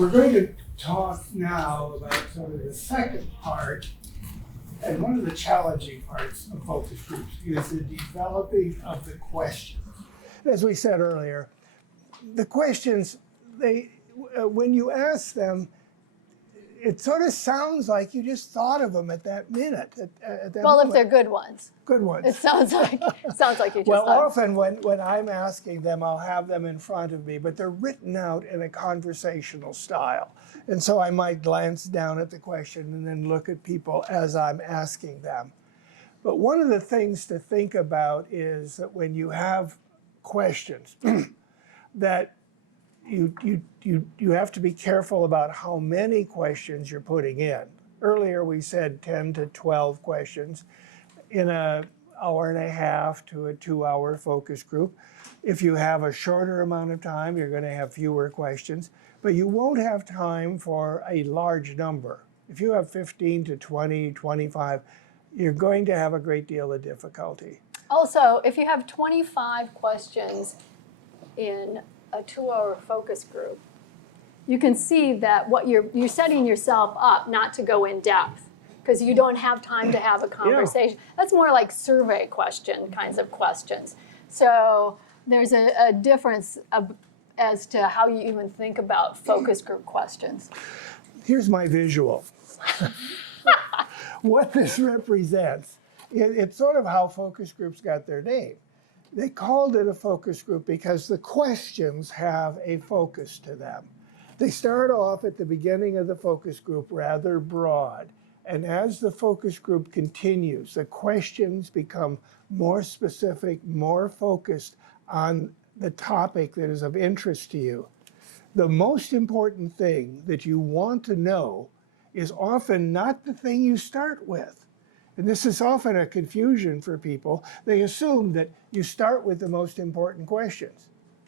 We're going to talk now about sort of the second part, and one of the challenging parts of focus groups is the developing of the questions. As we said earlier, the questions, when you ask them, it sort of sounds like you just thought of them at that minute. At that Well, moment. if they're good ones. Good ones. It sounds like you just Well, thought. often when I'm asking them, I'll have them in front of me, but they're written out in a conversational style. And so I might glance down at the question and then look at people as I'm asking them. But one of the things to think about is that when you have questions, that you have to be careful about how many questions you're putting in. Earlier we said 10 to 12 questions in an hour and a half to a 2-hour focus group. If you have a shorter amount of time, you're going to have fewer questions, but you won't have time for a large number. If you have 15 to 20, 25, you're going to have a great deal of difficulty. Also, if you have 25 questions in a 2-hour focus group, you can see that what you're setting yourself up not to go in depth because you don't have time to have a conversation. Yeah. That's more like survey question kinds of questions. So there's a difference as to how you even think about focus group questions. Here's my visual. What this represents, it's sort of how focus groups got their name. They called it a focus group because the questions have a focus to them. They start off at the beginning of the focus group rather broad. And as the focus group continues, the questions become more specific, more focused on the topic that is of interest to you. The most important thing that you want to know is often not the thing you start with. And this is often a confusion for people. They assume that you start with the most important questions,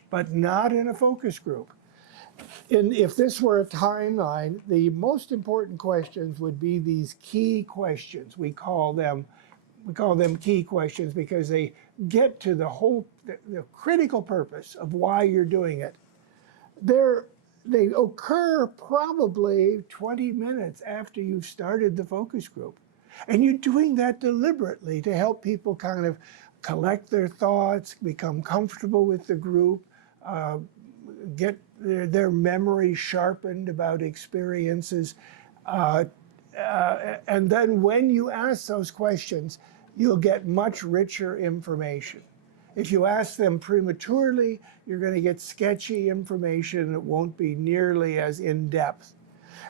but not in a focus group. And if this were a timeline, the most important questions would be these key questions. We call them key questions because they get to the critical purpose of why you're doing it. They occur probably 20 minutes after you've started the focus group. And you're doing that deliberately to help people kind of collect their thoughts, become comfortable with the group, get their memory sharpened about experiences. And then when you ask those questions, you'll get much richer information. If you ask them prematurely, you're going to get sketchy information that won't be nearly as in-depth.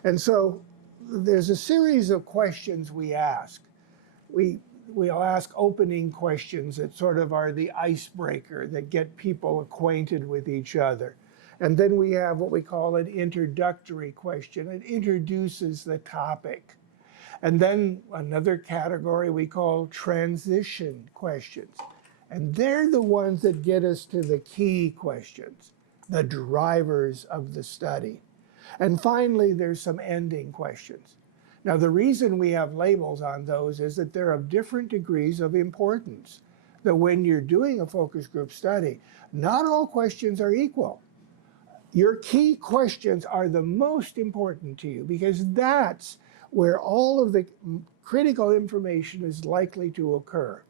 And so there's a series of questions we ask. We'll ask opening questions that sort of are the icebreaker that get people acquainted with each other. And then we have what we call an introductory question. It introduces the topic. And then another category we call transition questions. And they're the ones that get us to the key questions, the drivers of the study. And finally, there's some ending questions. Now, the reason we have labels on those is that they're of different degrees of importance. That when you're doing a focus group study, not all questions are equal. Your key questions are the most important to you because that's where all of the critical information is likely to occur.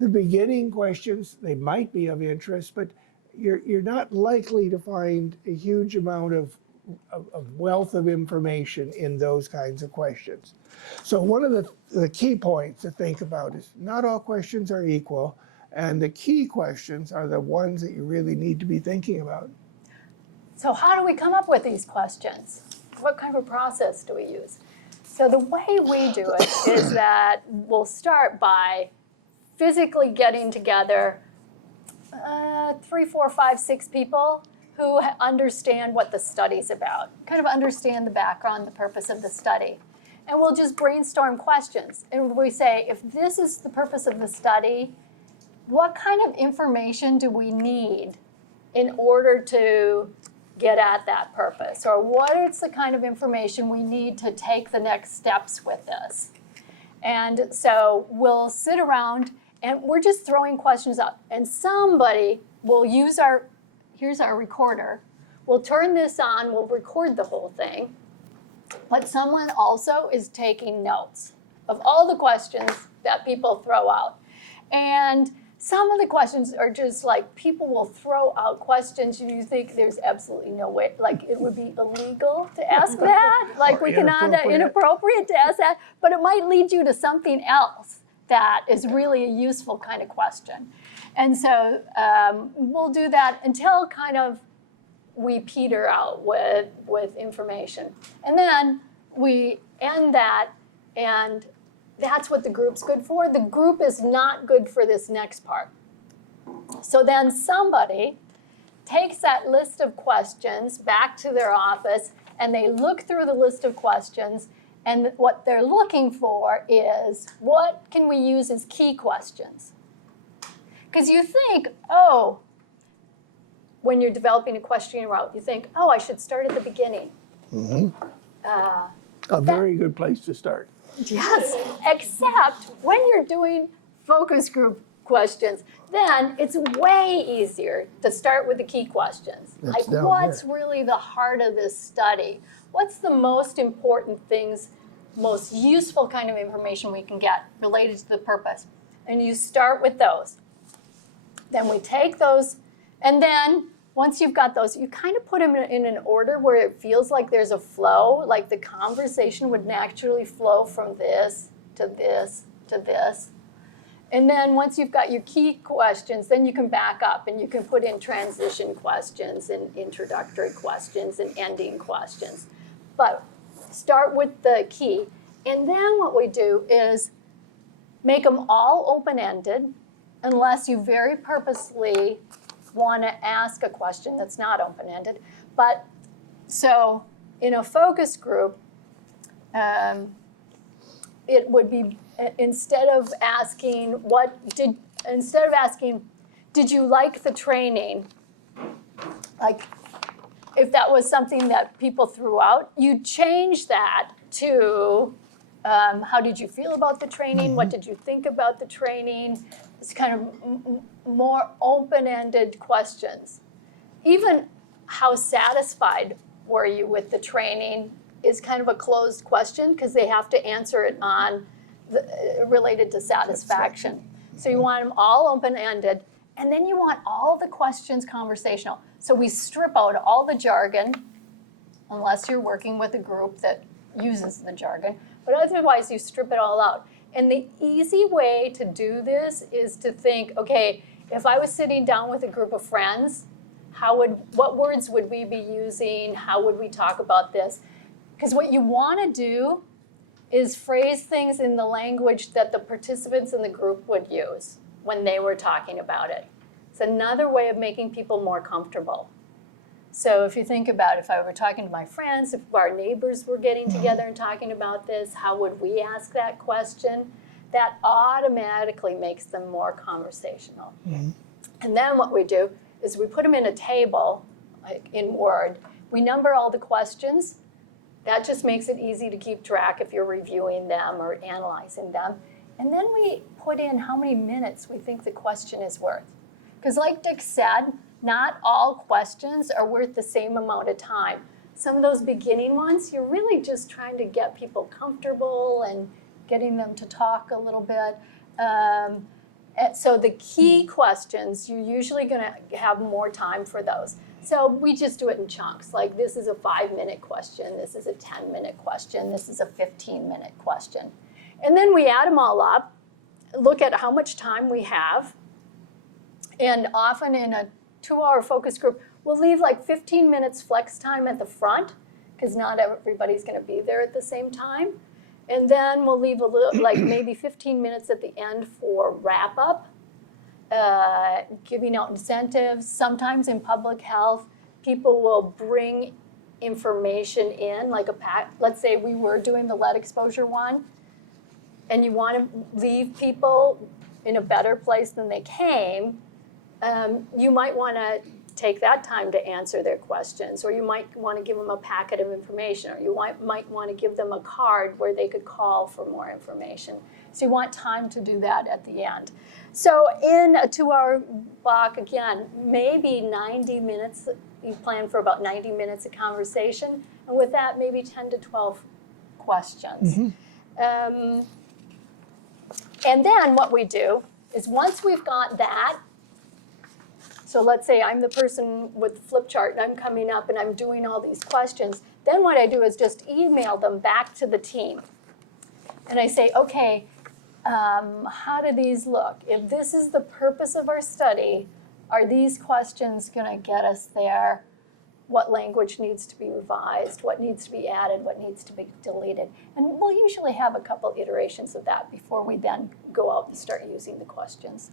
The beginning questions, they might be of interest, but you're not likely to find a huge amount of wealth of information in those kinds of questions. So one of the key points to think about is not all questions are equal, and the key questions are the ones that you really need to be thinking about. So how do we come up with these questions? What kind of process do we use? So the way we do it is that we'll start by physically getting together 3, 4, 5, 6 people who understand what the study's about, kind of understand the background, the purpose of the study. And we'll just brainstorm questions. And we say, if this is the purpose of the study, what kind of information do we need in order to get at that purpose? Or what is the kind of information we need to take the next steps with this? And so we'll sit around and we're just throwing questions out. And somebody will use here's our recorder. we'll turn this on, we'll record the whole thing, but someone also is taking notes of all the questions that people throw out. And some of the questions are just like, people will throw out questions and you think there's absolutely no way, like it would be illegal to ask that, like we cannot, inappropriate to ask that, but it might lead you to something else that is really a useful kind of question. And so we'll do that until kind of we peter out with information. And then we end that, and that's what the group's good for. The group is not good for this next part. So then somebody takes that list of questions back to their office, and they look through the list of questions, and what they're looking for is, what can we use as key questions? Because you think, oh, when you're developing a questionnaire route, you think, oh, I should start at the beginning. Mm-hmm. A very good place to start. Yes, except when you're doing focus group questions, then it's way easier to start with the key questions. That's like, what's really the heart of this study? What's the most important things, most useful kind of information we can get related to the purpose? And you start with those. Then we take those, and then once you've got those, you kind of put them in an order where it feels like there's a flow, like the conversation would naturally flow from this to this to this. And then once you've got your key questions, then you can back up and you can put in transition questions and introductory questions and ending questions. But start with the key. And then what we do is make them all open-ended, unless you very purposely want to ask a question that's not open-ended. But so in a focus group, it would be, instead of asking, did you like the training? Like, if that was something that people threw out, you change that to, how did you feel about the training? What did you think about the training? It's kind of more open-ended questions. Even how satisfied were you with the training is kind of a closed question because they have to answer it on related to satisfaction. So you want them all open-ended, and then you want all the questions conversational. So we strip out all the jargon, unless you're working with a group that uses the jargon, but otherwise you strip it all out. And the easy way to do this is to think, okay, if I was sitting down with a group of friends, what words would we be using? How would we talk about this? Because what you want to do is phrase things in the language that the participants in the group would use when they were talking about it. It's another way of making people more comfortable. So if you think about, if I were talking to my friends, if our neighbors were getting together and talking about this, how would we ask that question? That automatically makes them more conversational. Mm-hmm. And then what we do is we put them in a table, like in Word. We number all the questions. That just makes it easy to keep track if you're reviewing them or analyzing them. And then we put in how many minutes we think the question is worth. Because like Dick said, not all questions are worth the same amount of time. Some of those beginning ones, you're really just trying to get people comfortable and getting them to talk a little bit. So the key questions, you're usually going to have more time for those. So we just do it in chunks. Like, this is a 5-minute question, this is a 10-minute question, this is a 15-minute question. And then we add them all up, look at how much time we have. And often in a 2-hour focus group, we'll leave like 15 minutes flex time at the front, because not everybody's going to be there at the same time. And then we'll leave a little, like maybe 15 minutes at the end for wrap up, giving out incentives. Sometimes in public health, people will bring information in, like a pack. Let's say we were doing the lead exposure one, and you want to leave people in a better place than they came. You might want to take that time to answer their questions, or you might want to give them a packet of information, or you might want to give them a card where they could call for more information. So you want time to do that at the end. So in a 2-hour block, again, maybe 90 minutes, you plan for about 90 minutes of conversation, and with that, maybe 10 to 12 questions. And then what we do is once we've got that, so let's say I'm the person with the flip chart and I'm coming up and I'm doing all these questions, then what I do is just email them back to the team. And I say, okay, how do these look? If this is the purpose of our study, are these questions going to get us there? What language needs to be revised? What needs to be added? What needs to be deleted? And we'll usually have a couple iterations of that before we then go out and start using the questions.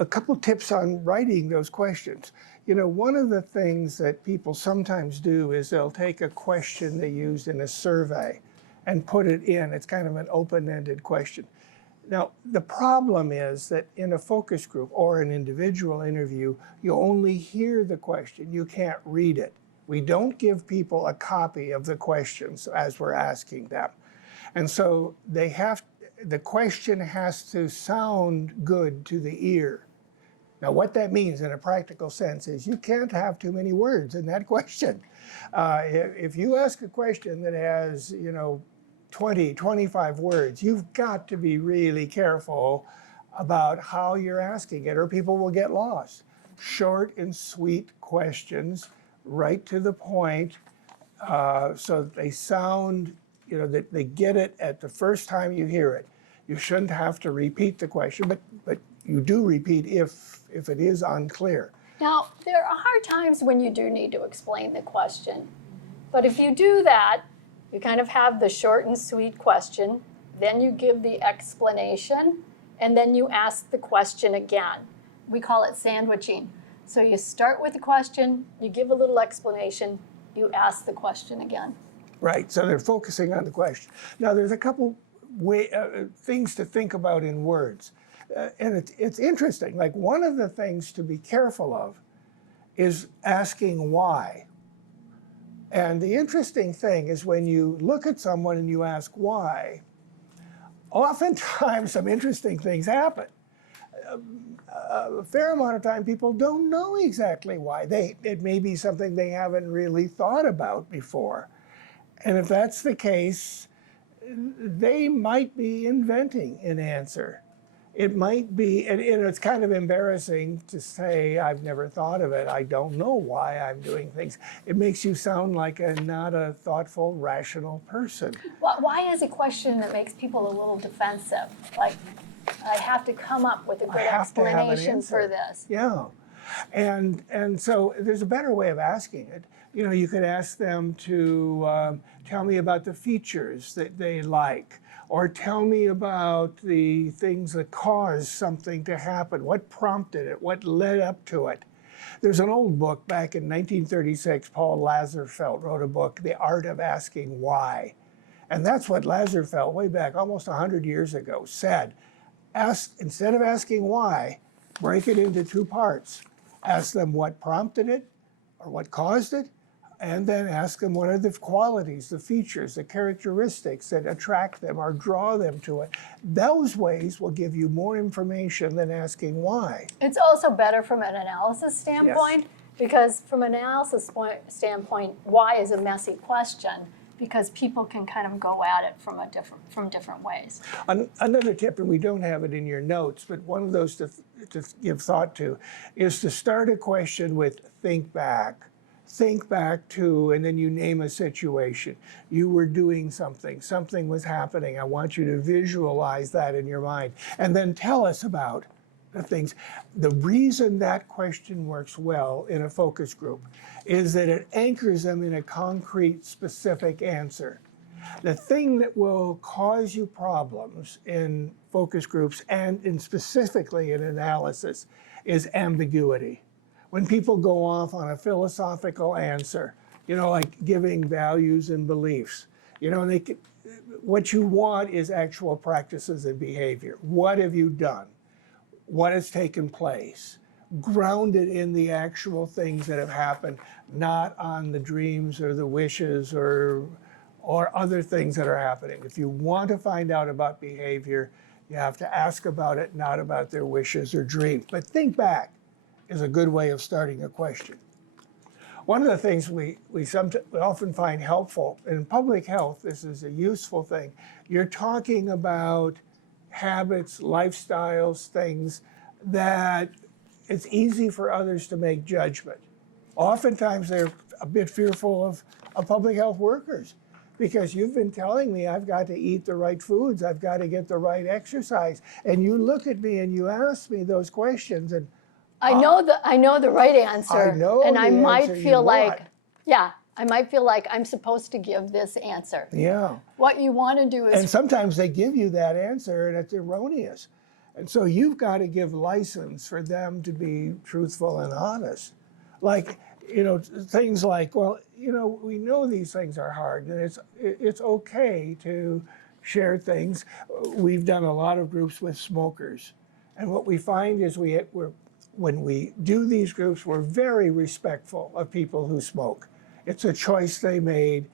A couple tips on writing those questions. You know, one of the things that people sometimes do is they'll take a question they used in a survey and put it in. It's kind of an open-ended question. Now, the problem is that in a focus group or an individual interview, you only hear the question. You can't read it. We don't give people a copy of the questions as we're asking them. And so the question has to sound good to the ear. Now, what that means in a practical sense is you can't have too many words in that question. If you ask a question that has, 20, 25 words, you've got to be really careful about how you're asking it, or people will get lost. Short and sweet questions, right to the point, so that they sound, that they get it at the first time you hear it. You shouldn't have to repeat the question, but you do repeat if it is unclear. Now, there are times when you do need to explain the question. But if you do that, you kind of have the short and sweet question, then you give the explanation, and then you ask the question again. We call it sandwiching. So you start with the question, you give a little explanation, you ask the question again. Right, so they're focusing on the question. Now, there's a couple things to think about in words. And it's interesting, like one of the things to be careful of is asking why. And the interesting thing is when you look at someone and you ask why, oftentimes some interesting things happen. A fair amount of time people don't know exactly why. It may be something they haven't really thought about before. And if that's the case, they might be inventing an answer. It might be, and it's kind of embarrassing to say, I've never thought of it. I don't know why I'm doing things. It makes you sound like not a thoughtful, rational person. Why is a question that makes people a little defensive? Like, I have to come up with a good explanation for this. Yeah. And so there's a better way of asking it. You could ask them to tell me about the features that they like, or tell me about the things that caused something to happen. What prompted it? What led up to it? There's an old book back in 1936, Paul Lazarsfeld wrote a book, The Art of Asking Why. And that's what Lazarsfeld, way back almost 100 years ago, said. Instead of asking why, break it into two parts. Ask them what prompted it or what caused it, and then ask them what are the qualities, the features, the characteristics that attract them or draw them to it. Those ways will give you more information than asking why. It's also better from an analysis standpoint, Yes. because from an analysis standpoint, why is a messy question, because people can kind of go at it from different ways. Another tip, and we don't have it in your notes, but one of those to give thought to, is to start a question with think back. Think back to, and then you name a situation. You were doing something, something was happening. I want you to visualize that in your mind. And then tell us about the things. The reason that question works well in a focus group is that it anchors them in a concrete, specific answer. The thing that will cause you problems in focus groups and specifically in analysis is ambiguity. When people go off on a philosophical answer, like giving values and beliefs, what you want is actual practices and behavior. What have you done? What has taken place? grounded in the actual things that have happened, not on the dreams or the wishes or other things that are happening. If you want to find out about behavior, you have to ask about it, not about their wishes or dreams. But think back is a good way of starting a question. One of the things we often find helpful in public health, this is a useful thing. You're talking about habits, lifestyles, things that it's easy for others to make judgment. Oftentimes they're a bit fearful of public health workers because you've been telling me I've got to eat the right foods, I've got to get the right exercise. And you look at me and you ask me those questions and I know the right answer. I know and the I might answer you feel like, want. yeah, I might feel like I'm supposed to give this answer. Yeah. What you want to do is, And sometimes they give you that answer and it's erroneous. And so you've got to give license for them to be truthful and honest. Like, things like, well, we know these things are hard and it's okay to share things. We've done a lot of groups with smokers. And what we find is when we do these groups, we're very respectful of people who smoke. It's a choice they made.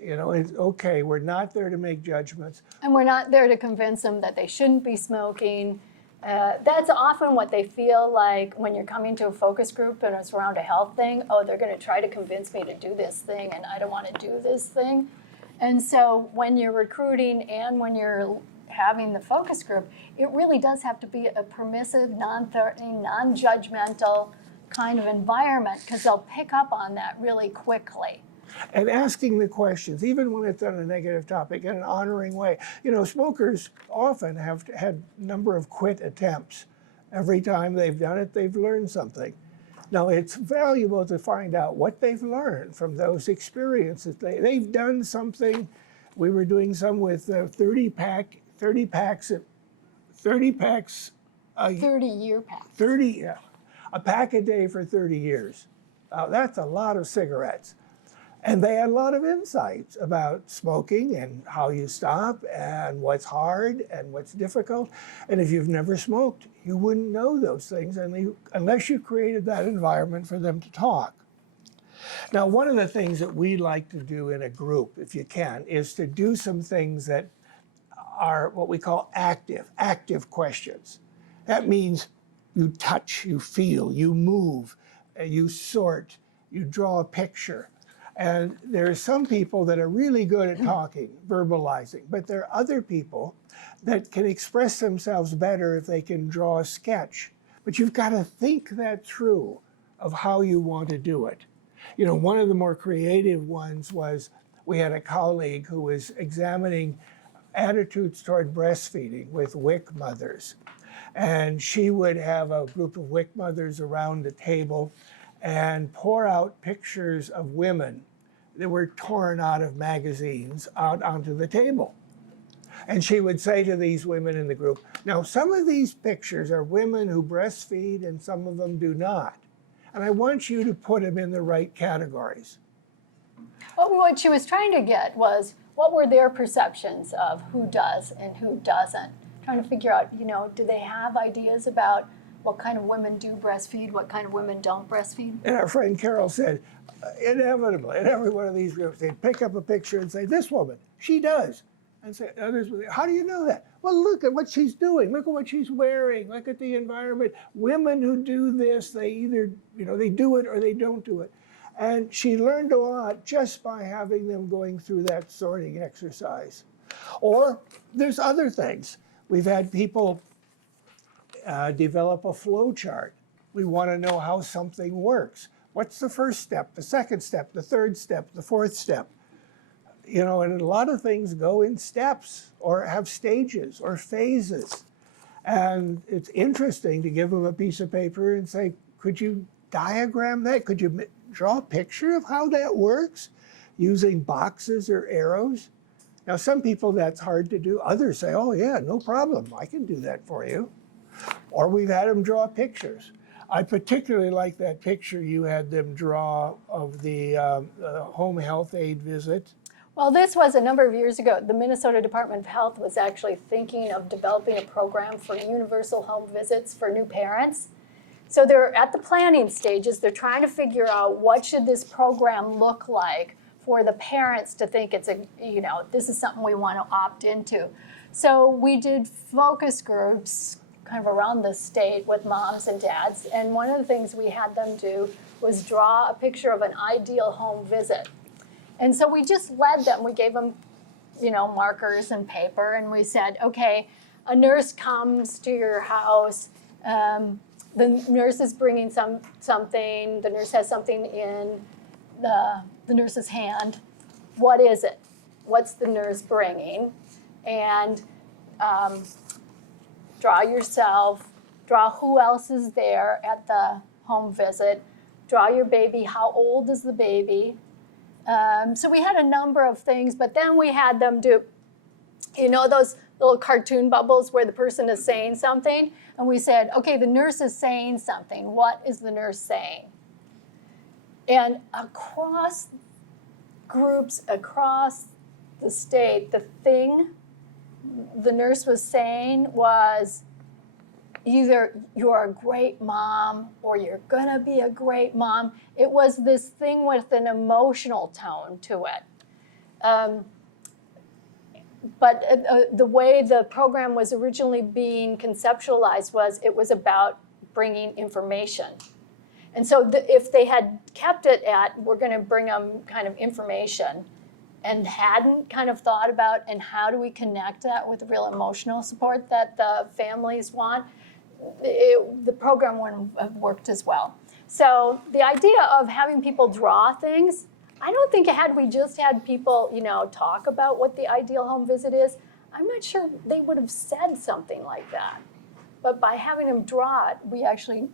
It's okay. We're not there to make judgments. and we're not there to convince them that they shouldn't be smoking. That's often what they feel like when you're coming to a focus group and it's around a health thing. Oh, they're going to try to convince me to do this thing, and I don't want to do this thing. And so when you're recruiting and when you're having the focus group, it really does have to be a permissive, non-threatening, non-judgmental kind of environment because they'll pick up on that really quickly. And asking the questions, even when it's on a negative topic, in an honoring way. Smokers often have had a number of quit attempts. Every time they've done it, they've learned something. Now, it's valuable to find out what they've learned from those experiences. They've done something. We were doing some with 30 packs, 30-year pack. 30, yeah, a pack a day for 30 years. That's a lot of cigarettes. And they had a lot of insights about smoking and how you stop and what's hard and what's difficult. And if you've never smoked, you wouldn't know those things unless you created that environment for them to talk. Now, one of the things that we like to do in a group, if you can, is to do some things that are what we call active questions. That means you touch, you feel, you move, you sort, you draw a picture. And there are some people that are really good at talking, verbalizing, but there are other people that can express themselves better if they can draw a sketch. But you've got to think that through of how you want to do it. One of the more creative ones was we had a colleague who was examining attitudes toward breastfeeding with WIC mothers. And she would have a group of WIC mothers around the table and pour out pictures of women that were torn out of magazines out onto the table. And she would say to these women in the group, now some of these pictures are women who breastfeed and some of them do not. And I want you to put them in the right categories. What she was trying to get was what were their perceptions of who does and who doesn't. Trying to figure out, do they have ideas about what kind of women do breastfeed, what kind of women don't breastfeed? And our friend Carol said, inevitably, in every one of these groups, they'd pick up a picture and say, this woman, she does. And say, others would say, how do you know that? Well, look at what she's doing. Look at what she's wearing. Look at the environment. Women who do this, they either, they do it or they don't do it. And she learned a lot just by having them going through that sorting exercise. Or there's other things. We've had people develop a flow chart. We want to know how something works. What's the first step, the second step, the third step, the fourth step? And a lot of things go in steps or have stages or phases. And it's interesting to give them a piece of paper and say, could you diagram that? Could you draw a picture of how that works using boxes or arrows? Now, some people that's hard to do. Others say, oh yeah, no problem. I can do that for you. Or we've had them draw pictures. I particularly like that picture you had them draw of the home health aide visit. Well, this was a number of years ago. The Minnesota Department of Health was actually thinking of developing a program for universal home visits for new parents. So they're at the planning stages. They're trying to figure out what should this program look like for the parents to think it's this is something we want to opt into. So we did focus groups kind of around the state with moms and dads. And one of the things we had them do was draw a picture of an ideal home visit. And so we just led them. We gave them, markers and paper, and we said, okay, a nurse comes to your house. The nurse is bringing something. The nurse has something in the nurse's hand. What is it? What's the nurse bringing? And draw yourself. Draw who else is there at the home visit. Draw your baby. How old is the baby? So we had a number of things, but then we had them do, those little cartoon bubbles where the person is saying something, and we said, okay, the nurse is saying something. What is the nurse saying? And across groups, across the state, the thing the nurse was saying was either you're a great mom or you're gonna be a great mom. It was this thing with an emotional tone to it. But the way the program was originally being conceptualized was it was about bringing information. And so if they had kept it at, we're going to bring them kind of information, and hadn't kind of thought about, and how do we connect that with the real emotional support that the families want, the program wouldn't have worked as well. So the idea of having people draw things, I don't think had we just had people, talk about what the ideal home visit is, I'm not sure they would have said something like that. But by having them draw it, we actually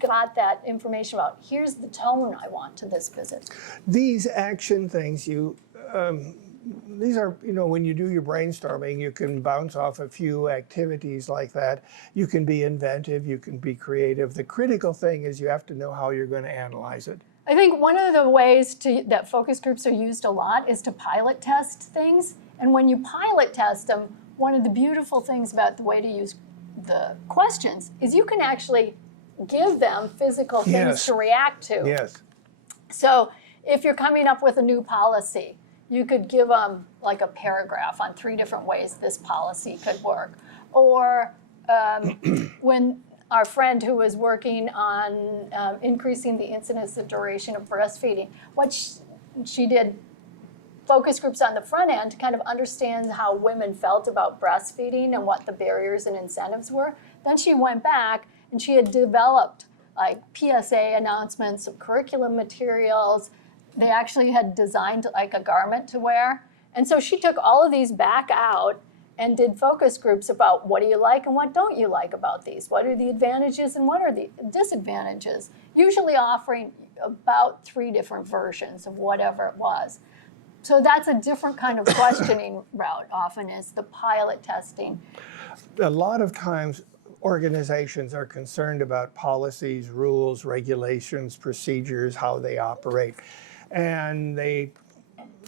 got that information about, here's the tone I want to this visit. These action things, these are, when you do your brainstorming, you can bounce off a few activities like that. You can be inventive, you can be creative. The critical thing is you have to know how you're going to analyze it. I think one of the ways that focus groups are used a lot is to pilot test things. And when you pilot test them, one of the beautiful things about the way to use the questions is you can actually give them physical things to react to. Yes. So if you're coming up with a new policy, you could give them like a paragraph on 3 different ways this policy could work. Or when our friend who was working on increasing the incidence and duration of breastfeeding, what she did focus groups on the front end to kind of understand how women felt about breastfeeding and what the barriers and incentives were. Then she went back and she had developed like PSA announcements of curriculum materials. They actually had designed like a garment to wear. And so she took all of these back out and did focus groups about what do you like and what don't you like about these? What are the advantages and what are the disadvantages? Usually offering about 3 different versions of whatever it was. So that's a different kind of questioning route often, is the pilot testing. A lot of times organizations are concerned about policies, rules, regulations, procedures, how they operate. And they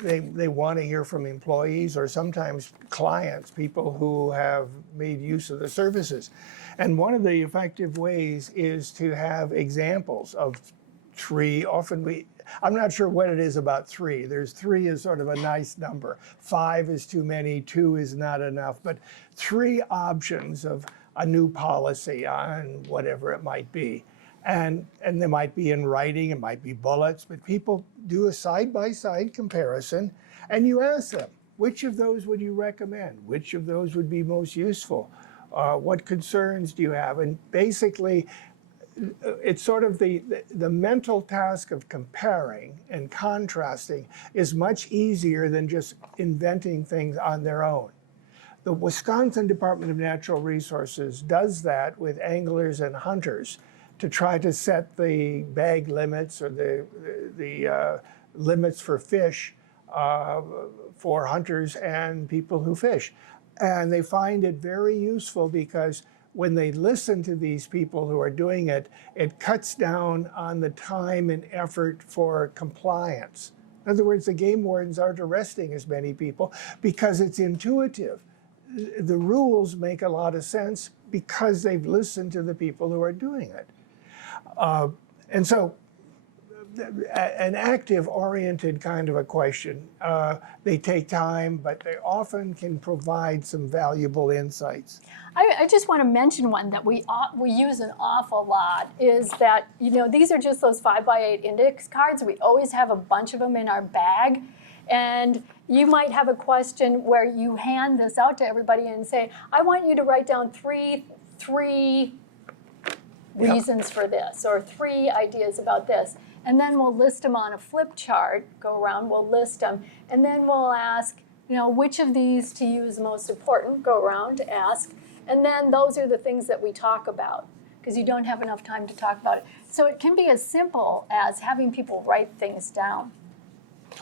want to hear from employees or sometimes clients, people who have made use of the services. And one of the effective ways is to have examples of 3. I'm not sure what it is about 3. 3 is sort of a nice number. 5 is too many, 2 is not enough, but 3 options of a new policy on whatever it might be. And they might be in writing, it might be bullets, but people do a side-by-side comparison, and you ask them, which of those would you recommend? Which of those would be most useful? What concerns do you have? And basically, it's sort of the mental task of comparing and contrasting is much easier than just inventing things on their own. The Wisconsin Department of Natural Resources does that with anglers and hunters to try to set the bag limits or the limits for fish for hunters and people who fish. And they find it very useful because when they listen to these people who are doing it, it cuts down on the time and effort for compliance. In other words, the game wardens aren't arresting as many people because it's intuitive. The rules make a lot of sense because they've listened to the people who are doing it. And so an active-oriented kind of a question. They take time, but they often can provide some valuable insights. I just want to mention one that we use an awful lot is that, these are just those 5x8 index cards. We always have a bunch of them in our bag. And you might have a question where you hand this out to everybody and say, I want you to write down three reasons for this, or 3 ideas about this. And then we'll list them on a flip chart, go around, we'll list them. And then we'll ask, which of these to you is most important, go around, ask. And then those are the things that we talk about, because you don't have enough time to talk about it. So it can be as simple as having people write things down.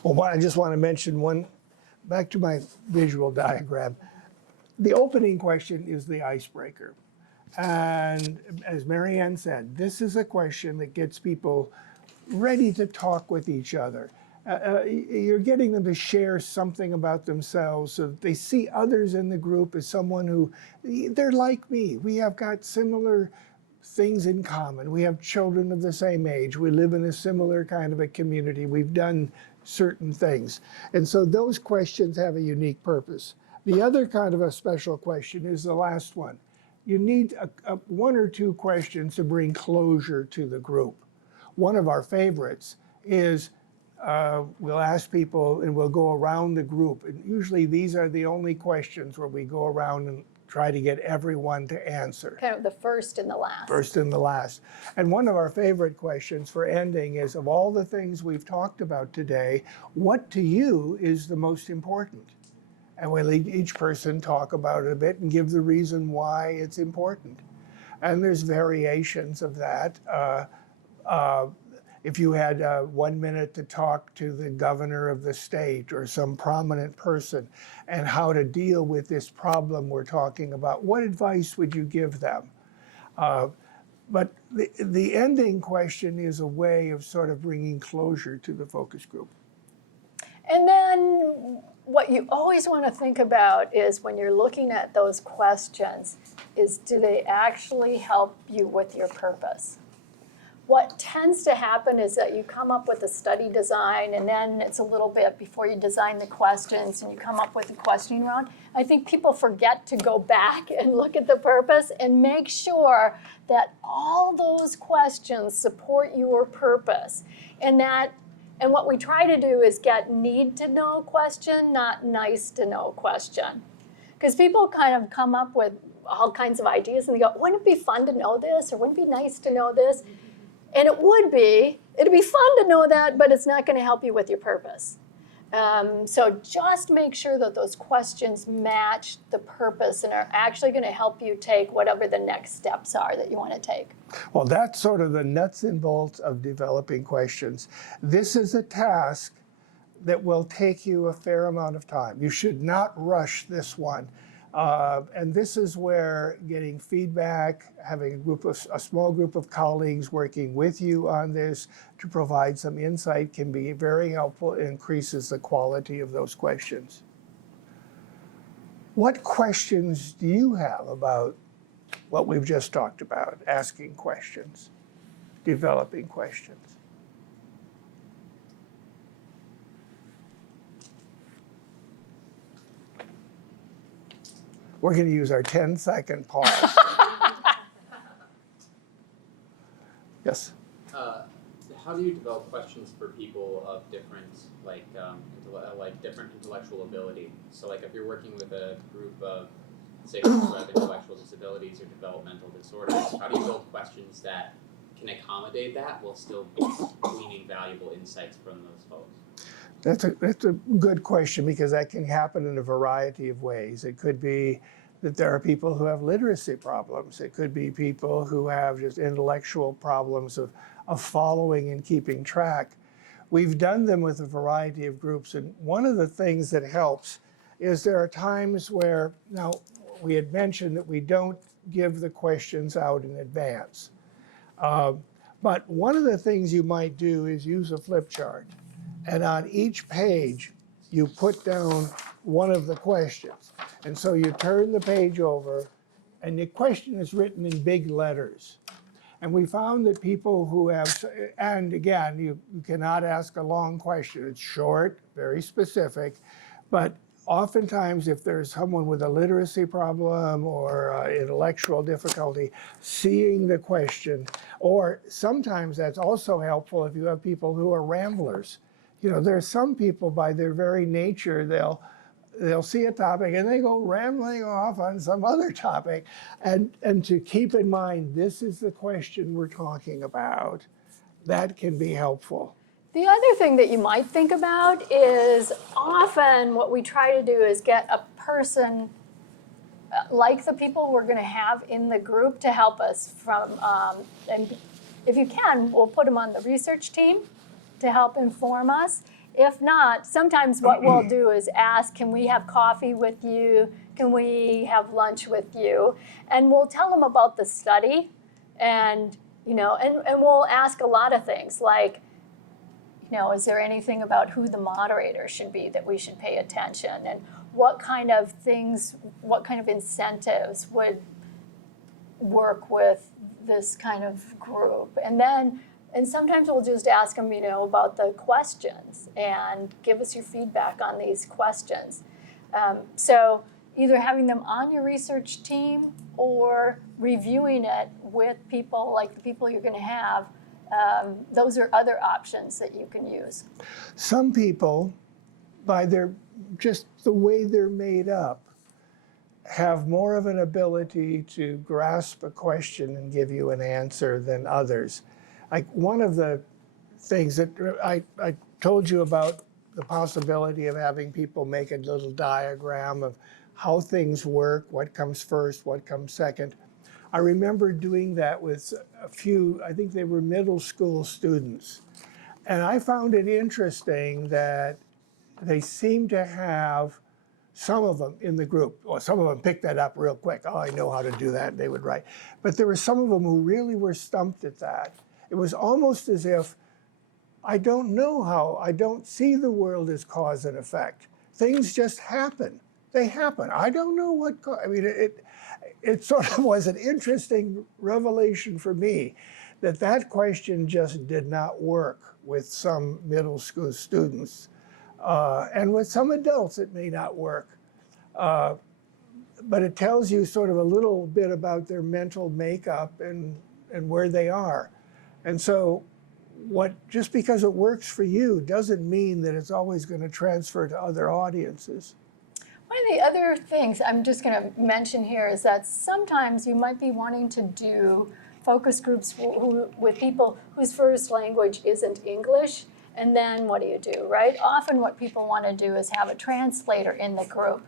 Well, I just want to mention one, back to my visual diagram. The opening question is the icebreaker. And as Marianne said, this is a question that gets people ready to talk with each other. You're getting them to share something about themselves so that they see others in the group as someone who, they're like me. We have got similar things in common. We have children of the same age. We live in a similar kind of a community. We've done certain things. And so those questions have a unique purpose. The other kind of a special question is the last one. You need 1 or 2 questions to bring closure to the group. One of our favorites is we'll ask people and we'll go around the group. And usually these are the only questions where we go around and try to get everyone to answer. Kind of the first and the last. First and the last. And one of our favorite questions for ending is, of all the things we've talked about today, what to you is the most important? And we'll let each person talk about it a bit and give the reason why it's important. And there's variations of that. If you had 1 minute to talk to the governor of the state or some prominent person and how to deal with this problem we're talking about, what advice would you give them? But the ending question is a way of sort of bringing closure to the focus group. And then what you always want to think about is when you're looking at those questions is, do they actually help you with your purpose? What tends to happen is that you come up with a study design, and then it's a little bit before you design the questions and you come up with a questioning round. I think people forget to go back and look at the purpose and make sure that all those questions support your purpose. And what we try to do is get need to know question, not nice to know question. Because people kind of come up with all kinds of ideas and they go, wouldn't it be fun to know this? Or wouldn't it be nice to know this? And it'd be fun to know that, but it's not going to help you with your purpose. So just make sure that those questions match the purpose and are actually going to help you take whatever the next steps are that you want to take. Well, that's sort of the nuts and bolts of developing questions. This is a task that will take you a fair amount of time. You should not rush this one. And this is where getting feedback, having a small group of colleagues working with you on this to provide some insight can be very helpful. It increases the quality of those questions. What questions do you have about what we've just talked about? Asking questions, developing questions. We're going to use our 10-second pause. Yes? How do you develop questions for people of different, different intellectual ability? So, if you're working with a group of, say, people who have intellectual disabilities or developmental disorders, how do you build questions that can accommodate that while still gleaning valuable insights from those folks? That's a good question, because that can happen in a variety of ways. It could be that there are people who have literacy problems. It could be people who have just intellectual problems of following and keeping track. We've done them with a variety of groups, and one of the things that helps is there are times where, now we had mentioned that we don't give the questions out in advance. But one of the things you might do is use a flip chart. And on each page, you put down one of the questions. And so you turn the page over, and the question is written in big letters. And we found that people who have, and again, you cannot ask a long question. It's short, very specific, but oftentimes if there's someone with a literacy problem or intellectual difficulty, seeing the question, or sometimes that's also helpful if you have people who are ramblers. You know, there are some people by their very nature, they'll see a topic and they go rambling off on some other topic. And to keep in mind, this is the question we're talking about, that can be helpful. The other thing that you might think about is often what we try to do is get a person like the people we're going to have in the group to help us from, and if you can, we'll put them on the research team to help inform us. If not, sometimes what we'll do is ask, can we have coffee with you? Can we have lunch with you? And we'll tell them about the study and, and we'll ask a lot of things like, is there anything about who the moderator should be that we should pay attention? And what kind of things, what kind of incentives would work with this kind of group? And sometimes we'll just ask them, about the questions and give us your feedback on these questions. So either having them on your research team or reviewing it with people like the people you're going to have, those are other options that you can use. Some people, by just the way they're made up, have more of an ability to grasp a question and give you an answer than others. Like one of the things that I told you about, the possibility of having people make a little diagram of how things work, what comes first, what comes second. I remember doing that with a few, I think they were middle school students. And I found it interesting that they seemed to have, some of them in the group, well, some of them picked that up real quick. Oh, I know how to do that, they would write. But there were some of them who really were stumped at that. It was almost as if, I don't know how, I don't see the world as cause and effect. Things just happen. They happen. I don't know what, I mean, it sort of was an interesting revelation for me that question just did not work with some middle school students. And with some adults, it may not work. But it tells you sort of a little bit about their mental makeup and where they are. And so just because it works for you doesn't mean that it's always going to transfer to other audiences. One of the other things I'm just going to mention here is that sometimes you might be wanting to do focus groups with people whose first language isn't English. And then what do, right? Often what people want to do is have a translator in the group.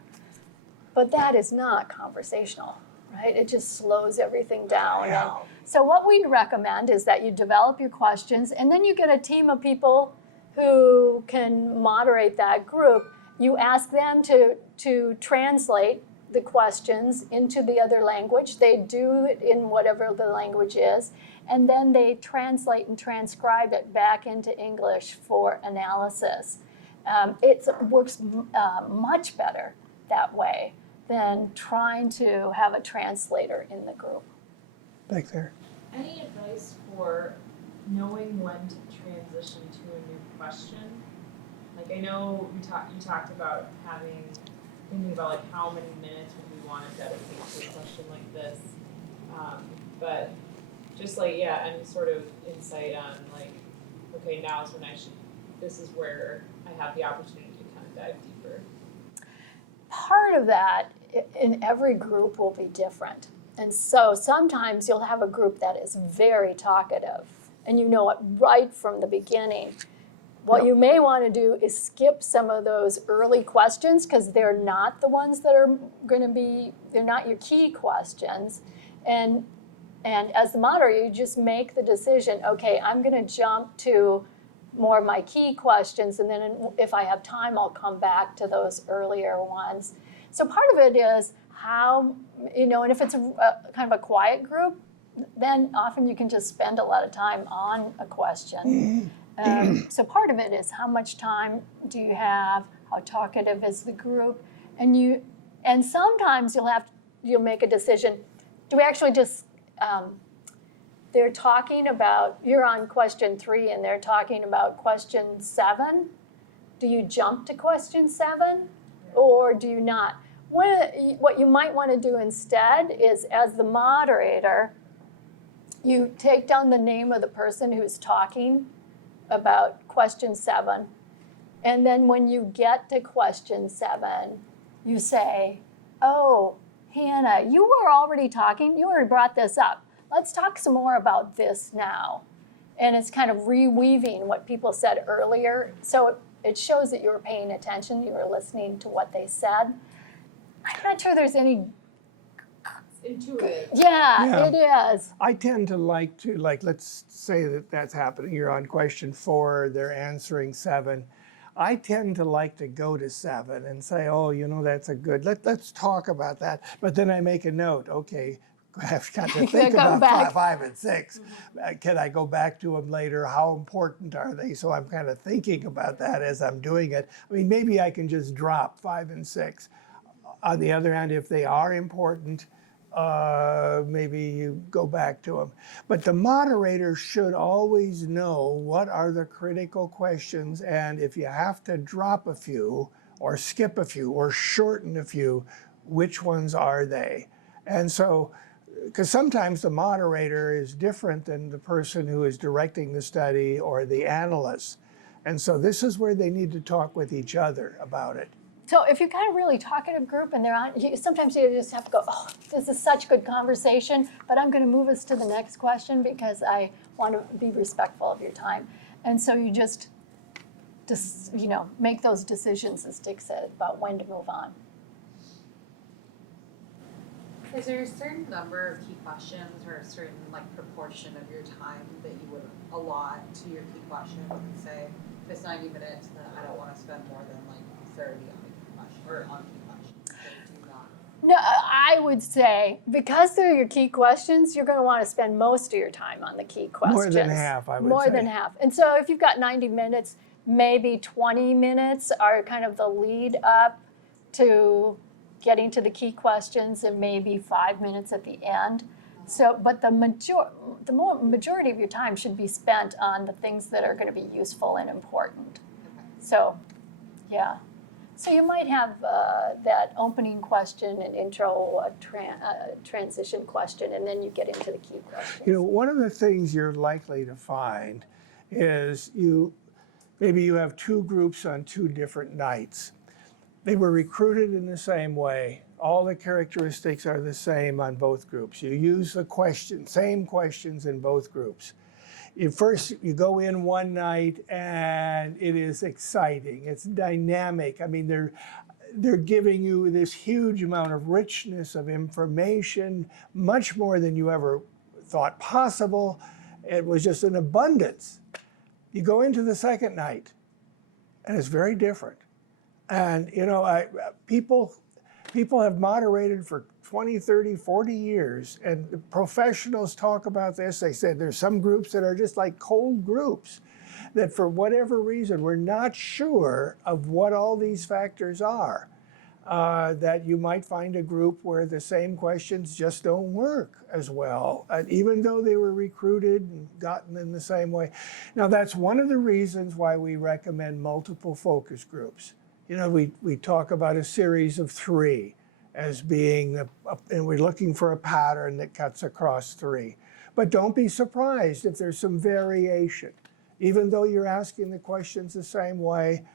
But that is not conversational, right? It just slows everything down. Yeah. And so what we'd recommend is that you develop your questions and then you get a team of people who can moderate that group. You ask them to translate the questions into the other language. They do it in whatever the language is, and then they translate and transcribe it back into English for analysis. It works much better that way than trying to have a translator in the group. Back there. Any advice for knowing when to transition to a new question? Like I know you talked about thinking about like how many minutes would we want to dedicate to a question like this, but just like any sort of insight on like, okay, now is when this is where I have the opportunity to kind of dive deeper. Part of that in every group will be different. And so sometimes you'll have a group that is very talkative and you know it right from the beginning. What you may want to do is skip some of those early questions because they're not the ones that are going to be, they're not your key questions. And as the moderator, you just make the decision, okay, I'm going to jump to more of my key questions, and then if I have time, I'll come back to those earlier ones. So part of it is how, and if it's a kind of a quiet group, then often you can just spend a lot of time on a question. So part of it is how much time do you have, how talkative is the group, and sometimes you'll make a decision. Do we actually just they're talking about, you're on question 3 and they're talking about question 7, do you jump to question 7 or do you not? What you might want to do instead is, as the moderator, you take down the name of the person who's talking about question 7, and then when you get to question 7, you say, oh, Hannah, you were already talking, you already brought this up. Let's talk some more about this now. And it's kind of reweaving what people said earlier. So it shows that you were paying attention, you were listening to what they said. I'm not sure there's any. It's intuitive. Yeah, it is. I tend to like to, let's say that that's happening. You're on question 4, they're answering 7. I tend to like to go to 7 and say, oh, that's a good, let's talk about that. But then I make a note, okay, I've got to think about 5 and 6. Can I go back to them later? How important are they? So I'm kind of thinking about that as I'm doing it. I mean, maybe I can just drop 5 and 6. On the other hand, if they are important, maybe you go back to them. But the moderator should always know what are the critical questions, and if you have to drop a few, or skip a few, or shorten a few, which ones are they? And so, because sometimes the moderator is different than the person who is directing the study or the analyst. And so this is where they need to talk with each other about it. So if you've got a really talkative group and they're on, sometimes you just have to go, oh, this is such good conversation, but I'm going to move us to the next question because I want to be respectful of your time. And so you just make those decisions, as Dick said, about when to move on. Is there a certain number of key questions or a certain proportion of your time that you would allot to your key question? Like say, if it's 90 minutes, then I don't want to spend more than 30 on a key question or on key questions. So do not. No, I would say, because they're your key questions, you're going to want to spend most of your time on the key questions. More than half, I would say. More than half. And so if you've got 90 minutes, maybe 20 minutes are kind of the lead up to getting to the key questions, and maybe 5 minutes at the end. So, but the majority of your time should be spent on the things that are going to be useful and important. Okay. So, yeah. So you might have that opening question, an intro, transition question, and then you get into the key questions. One of the things you're likely to find is maybe you have 2 groups on 2 different nights. They were recruited in the same way. All the characteristics are the same on both groups. You use the same questions in both groups. You go in one night and it is exciting. It's dynamic. I mean, they're giving you this huge amount of richness of information, much more than you ever thought possible. It was just an abundance. You go into the second night and it's very different. And people have moderated for 20, 30, 40 years, and the professionals talk about this. They said there's some groups that are just like cold groups, that for whatever reason, we're not sure of what all these factors are. That you might find a group where the same questions just don't work as well, even though they were recruited and gotten in the same way. Now, that's one of the reasons why we recommend multiple focus groups. We talk about a series of 3 as being, and we're looking for a pattern that cuts across 3. But don't be surprised if there's some variation. Even though you're asking the questions the same way,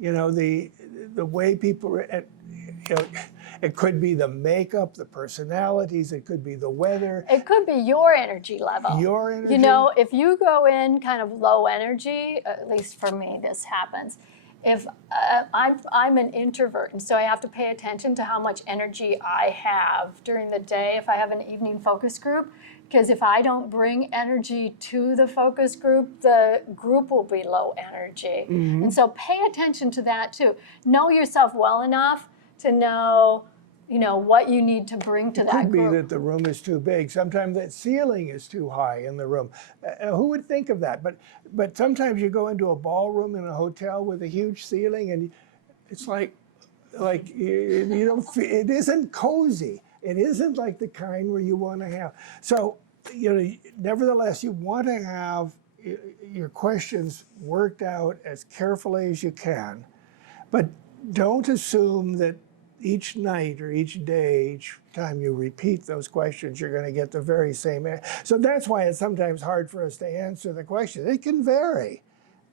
the way people, it could be the makeup, the personalities, it could be the weather. It could be your energy level. Your energy. If you go in kind of low energy, at least for me, this happens. If I'm an introvert, and so I have to pay attention to how much energy I have during the day if I have an evening focus group, because if I don't bring energy to the focus group, the group will be low energy. Mm-hmm. And so pay attention to that too. Know yourself well enough to know what you need to bring to that group. It could be that the room is too big. Sometimes that ceiling is too high in the room. Who would think of that? But sometimes you go into a ballroom in a hotel with a huge ceiling, and it's like it isn't cozy. It isn't like the kind where you want to have. So nevertheless, you want to have your questions worked out as carefully as you can, but don't assume that each night or each day, each time you repeat those questions, you're going to get the very same answer. So that's why it's sometimes hard for us to answer the question. It can vary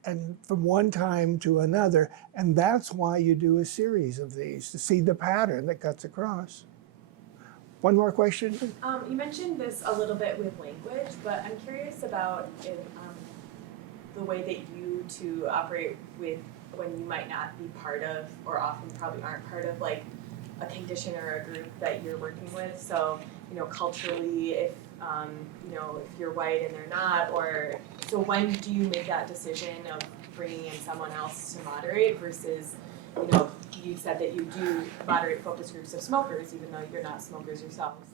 and from one time to another, and that's why you do a series of these, to see the pattern that cuts across. One more question? You mentioned this a little bit with language, but I'm curious about if, the way that you two operate with when you might not be part of, or often probably aren't part of, like a condition or a group that you're working with. So, culturally, if if you're white and they're not, or so when do you make that decision of bringing in someone else to moderate versus, you said that you do moderate focus groups of smokers, even though you're not smokers yourselves.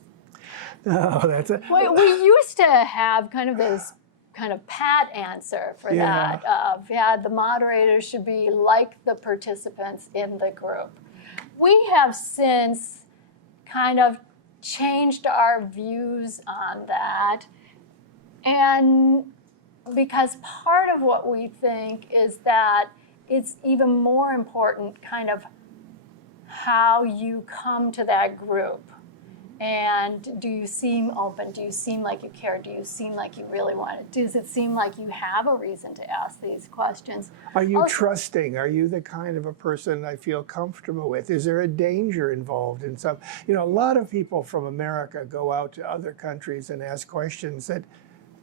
Oh, that's it. We used to have kind of this kind of pat answer for Yeah. that. The moderator should be like the participants in the group. We have since kind of changed our views on that. And because part of what we think is that it's even more important kind of how you come to that group. And do you seem open? Do you seem like you care? Do you seem like you really want it? Does it seem like you have a reason to ask these questions? Are you Also- trusting? Are you the kind of a person I feel comfortable with? Is there a danger involved in some? A lot of people from America go out to other countries and ask questions that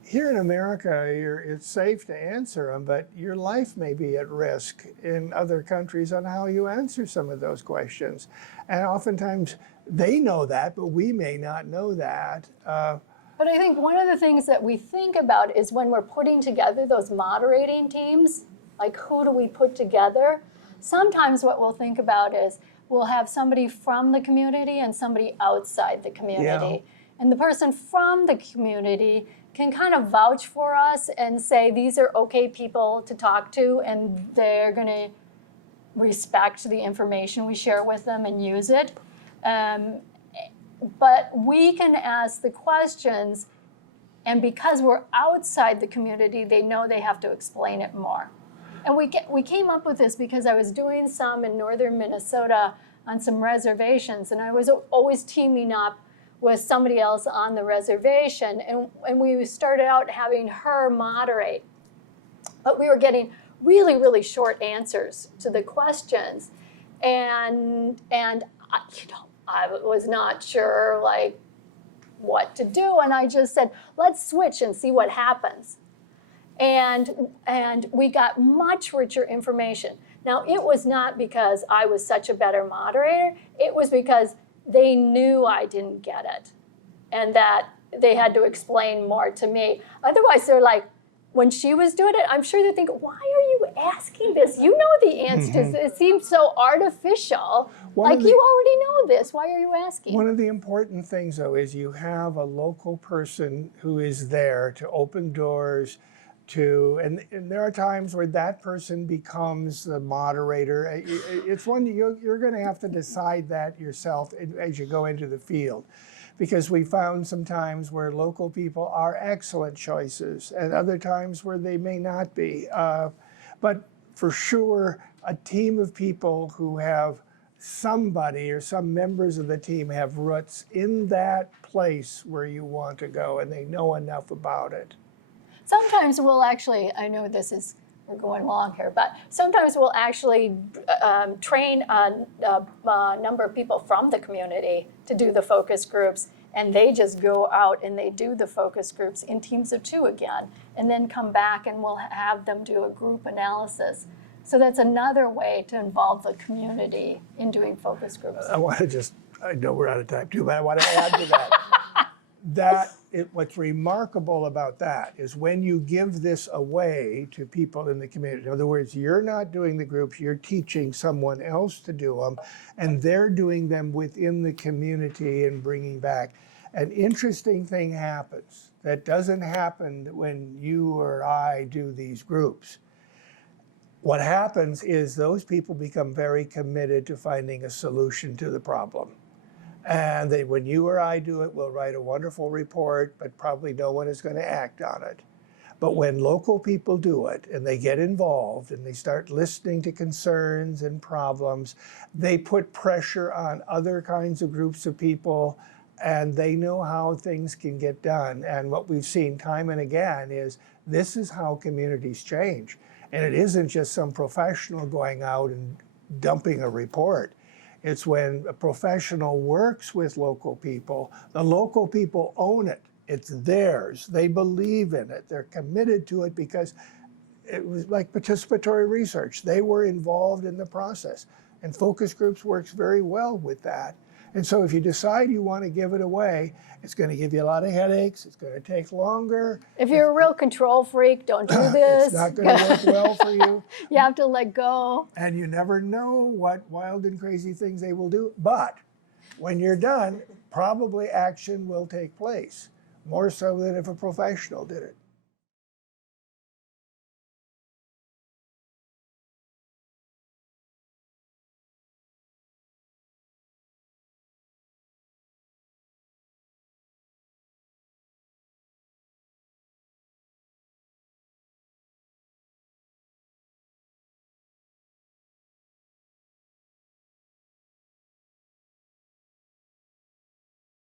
here in America, it's safe to answer them, but your life may be at risk in other countries on how you answer some of those questions. And oftentimes they know that, but we may not know that. But I think one of the things that we think about is when we're putting together those moderating teams, like who do we put together? Sometimes what we'll think about is we'll have somebody from the community and somebody outside the community. And the person from the community can kind of vouch for us and say these are okay people to talk to and they're going to respect the information we share with them and use it. But we can ask the questions, and because we're outside the community, they know they have to explain it more. And we came up with this because I was doing some in northern Minnesota on some reservations, and I was always teaming up with somebody else on the reservation, and we started out having her moderate. But we were getting really, really short answers to the questions, and I was not sure what to do, and I just said, let's switch and see what happens. And we got much richer information. Now, it was not because I was such a better moderator, it was because they knew I didn't get it and that they had to explain more to me. Otherwise, they're like, when she was doing it, I'm sure they think, why are you asking this? You know the answers. It seems so artificial. You already know this. Why are you asking? One of the important things, though, is you have a local person who is there to open doors and there are times where that person becomes the moderator. It's one you're going to have to decide that yourself as you go into the field, because we found some times where local people are excellent choices and other times where they may not be. But for sure, a team of people who have somebody or some members of the team have roots in that place where you want to go and they know enough about it. Sometimes we'll actually, I know we're going long here, but sometimes we'll actually train a number of people from the community to do the focus groups, and they just go out and they do the focus groups in teams of 2 again, and then come back and we'll have them do a group analysis. So that's another way to involve the community in doing focus groups. I know we're out of time too, but I want to add to that. What's remarkable about that is when you give this away to people in the community. In other words, you're not doing the groups, you're teaching someone else to do them, and they're doing them within the community and bringing back. An interesting thing happens that doesn't happen when you or I do these groups. What happens is those people become very committed to finding a solution to the problem. And that when you or I do it, we'll write a wonderful report, but probably no one is going to act on it. But when local people do it and they get involved and they start listening to concerns and problems, they put pressure on other kinds of groups of people, and they know how things can get done. And what we've seen time and again is this is how communities change. And it isn't just some professional going out and dumping a report. It's when a professional works with local people, the local people own it. It's theirs. They believe in it. They're committed to it because it was like participatory research. They were involved in the process. And focus groups works very well with that. And so if you decide you want to give it away, it's going to give you a lot of headaches. It's going to take longer. If you're a real control freak, don't do this. It's not going to work well for you. You have to let go. And you never know what wild and crazy things they will do. But when you're done, probably action will take place, more so than if a professional did it.